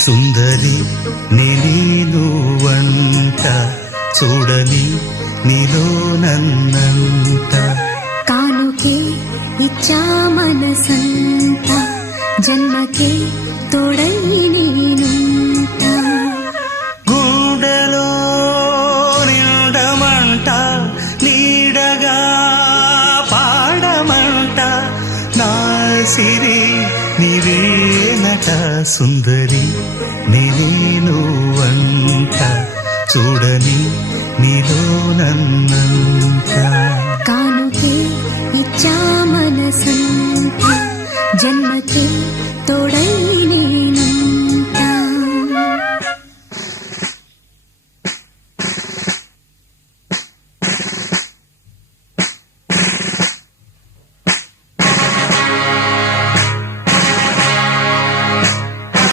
సుందరి నేను వంట చూడని నీలో నన్నంత కానుకే ఇచ్చా మనసంత జన్మకే తోడై నేనుంట గుండెలో నిండమంట నీడగా పాడమంట నా సిరి నీవేనట సుందరి నేను వంట చూడని నీలో నన్నంత కానుకే ఇచ్చా మనసంత జన్మకే తోడై